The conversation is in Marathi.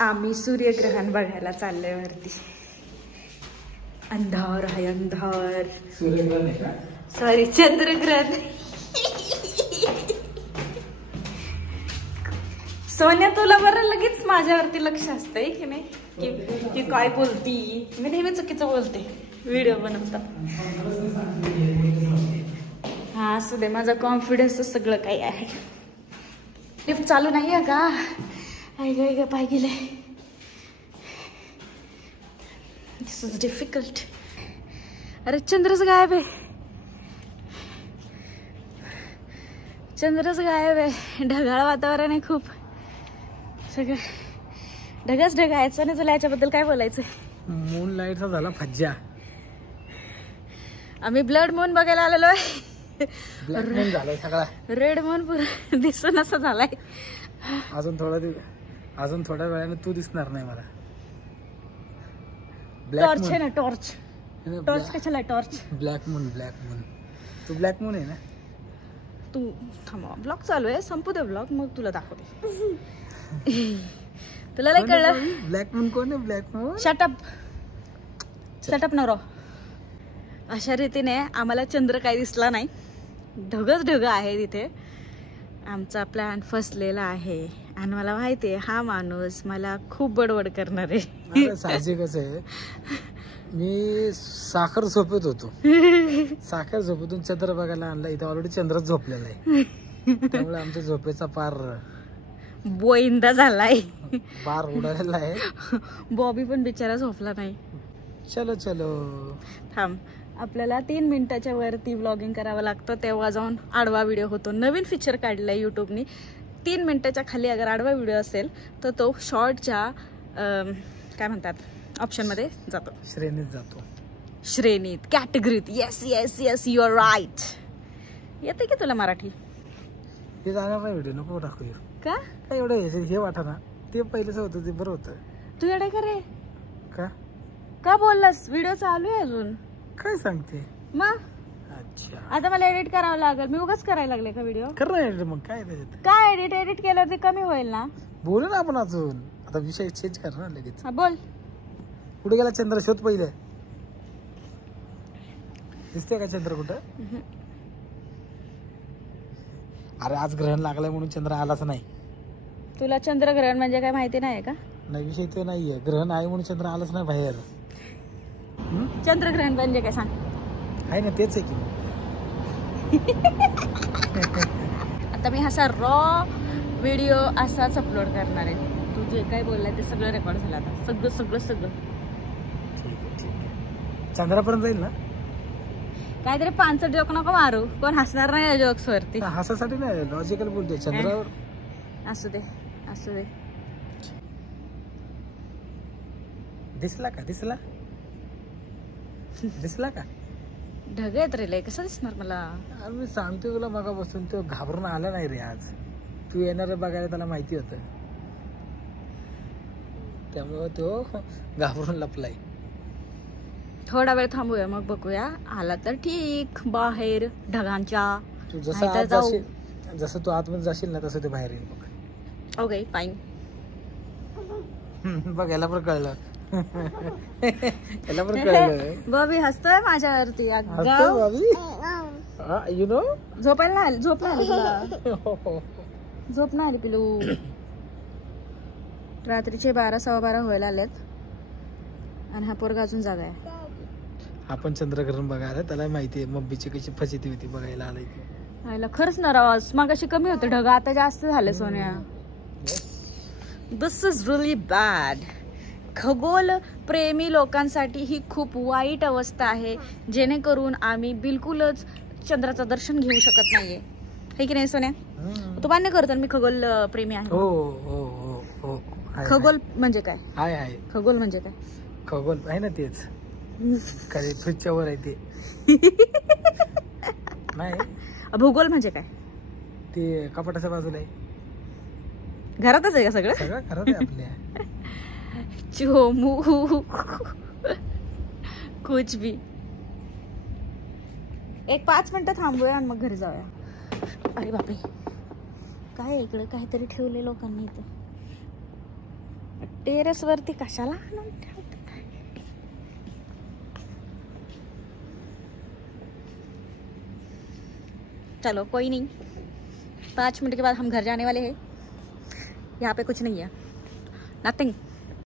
आम्ही सूर्यग्रहण बघायला चाललोय वरती. अंधार आहे अंधार. सूर्यग्रहण आहे का? सॉरी चंद्रग्रहण. सोन्या तुला बरं लगेच माझ्यावरती लक्ष असतंय की नाही की काय बोलती. मी नेहमी चुकीचं बोलते व्हिडिओ बनवता. हा असू दे, माझा कॉन्फिडन्स सगळं काही आहे. लिफ्ट चालू नाही आहे का? ऐक पाय गेले. दिस इज डिफिकल्ट. अरे चंद्रच गायब आहे. चंद्रच गायब आहे. ढगाळ वातावरण आहे खूप. सगळं ढगच ढग आहे. आणि तुला याच्याबद्दल काय बोलायचं? मून लाईटचा झाला फज्जा. आम्ही ब्लड मून बघायला आलेलो आहे. ब्लॅक मून झालाय सगळा. रेड मून पुरा दिसून असा झालाय. अजून थोड्या वेळाने तू दिसणार नाही मला. टॉर्च आहे ना, टॉर्च. टॉर्च कशाला टॉर्च? Black moon. तू ब्लॅक मून आहे ना? तू थांबा, ब्लॉग चालू आहे, संपू दे ब्लॉग, मग तुला दाखवते. तुला नाही कळलं? ब्लॅक मून कोण आहे? Black moon. Shut up Niro. अशा रीतीने आम्हाला चंद्र काही दिसला नाही. ढगच ढग आहे तिथे. आमचा प्लॅन फसलेला आहे आणि मला माहिती आहे हा माणूस मला खूप बडबड करणार आहे. साहजिकच आहे. मी साखर झोपेत होतो. साखर झोपेतून चंद्र बघायला आणला. इथे ऑलरेडी चंद्र झोपलेला आहे. त्यामुळे आमच्या झोपेचा पार बोइंदा झालाय. पार उडालेला आहे. बॉबी पण बिचारा झोपला नाही. चलो थांब, आपल्याला 3 मिनिटाच्या वरती व्लॉगिंग करावं लागतं, तेव्हा जाऊन आडवा व्हिडिओ होतो. नवीन फीचर काढलंय युट्यूबनी. 3 मिनिटाच्या खाली अगर आडवा व्हिडिओ असेल तर तो शॉर्टच्या काय म्हणतात ऑप्शनमध्ये जातो. श्रेणीत जातो. श्रेणीत, कॅटेगरीत. Yes yes yes, you are right. येते की तुला मराठी? हे जाणार नाही व्हिडिओ, नको टाकू. का काय एवढं हे वाटा ना. ते पहिलेच होतं ते बरं होतं. तू येडे का रे? का बोललास? व्हिडिओ चालू आहे अजून. काय सांगते मग? अच्छा, आता मला एडिट करावं लागेल. मी उगाच करायला लागले का व्हिडिओ? कर ना एडिट. मग काय त्याच्यात? काय एडिट केलं ते कमी होईल ना. बोलू ना आपण अजून. आता विषय चेंज कर ना लगेच. हा बोल. कुठे गेला चंद्र? शोध पहिले. दिसतोय का चंद्र कुठं? अरे आज ग्रहण लागलंय म्हणून चंद्र आलाच नाही. तुला चंद्रग्रहण म्हणजे काय माहिती नाही का? नाही, विषय तो नाहीये. ग्रहण आहे म्हणून चंद्र आलाच नाही बाहेर. चंद्रग्रहण म्हणजे काय सांग? आहे ना, तेच आहे की. आता मी असा रॉ व्हिडिओ असाच अपलोड करणार आहे. तू जे काय बोललाय ते सगळं रेकॉर्ड झालं आता. सगळं ठीक आहे. चंद्रापर्यंत जाईल ना? काहीतरी 5 जोक नको मारू. कोण हसणार नाही या जोक्स वरती. हसासाठी नाही, लॉजिकल बोलतोय. चंद्रावर असू दे. दिसला का? ढग येत रे. कसं दिसणार मला? अरे मी सांगतोय तुला मगापासून. तो घाबरून आला नाही रे आज. तू येणार बघायला त्याला माहिती होतं, त्यामुळे तो घाबरून लपलाय. थोडा वेळ थांबूया मग बघूया. आला तर ठीक. बाहेर ढगांच्या तू जसं तू आतमध्ये जाशील ना तसं ते बाहेर येईल बघ. Okay fine. बघ याला पण कळलं. याला पण कळलं. बॉबी हसतोय माझ्यावरती. यु नो, झोप नाही आली झोप नाही आली पिलू. रात्रीचे 12 सव्वा 12 व्हायला आलेत आणि हा पोरगा अजून जागा आहे. आपण चंद्रग्रहण बघायला त्याला माहिती आहे मम्मीची कशी फजिती होती बघायला आलाय ते. आयला खरंच ना राव. मग अशी कमी होते ढग, आता जास्त झाले सोन्या. दिस इज रिअली बॅड. खगोल प्रेमी लोकांसाठी ही खूप वाईट अवस्था आहे, जेणेकरून आम्ही बिलकुलच चंद्राचं दर्शन घेऊ शकत नाहीये. हे की नाही सोन्या? तू मान्य करतो मी खगोल प्रेमी आहे. हो. खगोल म्हणजे काय? आहे. खगोल म्हणजे काय? खगोल आहे ना, तेच कधी फ्रीजच्या वर आहे ते. नाही. भूगोल म्हणजे काय? ते कपाटाच्या बाजूला आहे. घरातच आहे का सगळं? सगळं घरात आहे आपल्या. चोमू कुछ भी. 5 मिनिटं थांबूया आणि मग घरी जाऊया. अरे बापरे, काय इकडे काहीतरी ठेवले लोकांनी इथे. टेरेस वरती कशाला आणून ठेवतात? चलो कोई नहीं, 5 मिनट के बाद हम घर जाने वाले हैं। यहाँ पे कुछ नहीं है, नथिंग।